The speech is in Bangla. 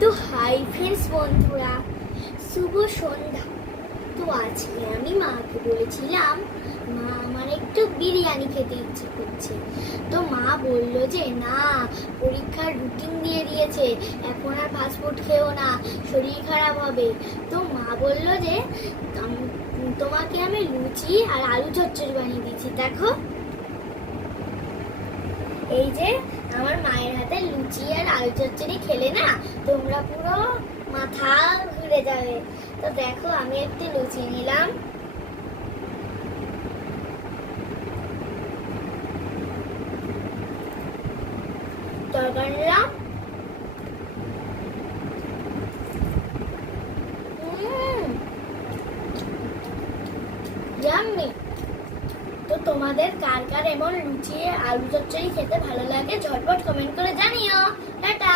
তো হাই ফ্রেন্ডস বন্ধুরা, শুভ সন্ধ্যা। তো আজকে আমি মাকে বলেছিলাম, মা আমার একটু বিরিয়ানি খেতে ইচ্ছে করছে। তো মা বললো যে না, পরীক্ষার রুটিন দিয়ে দিয়েছে, এখন আর ফাস্টফুড খেও না, শরীর খারাপ হবে। তো মা বললো যে তোমাকে আমি লুচি আর আলু চচ্চড়ি বানিয়ে দিচ্ছি। দেখো, এই যে আমার মায়ের হাতে লুচি আর আলু চচ্চড়ি খেলে না তোমরা পুরো মাথা ঘুরে যাবে। তো দেখো, আমি একটি লুচি নিলাম, তরকারি নিলাম, ইয়াম্মি। তো তোমাদের কার কার এমন লুচি আলু চচ্চড়ি খেতে ভালো লাগে ঝটপট কমেন্ট করে জানিও। টাটা।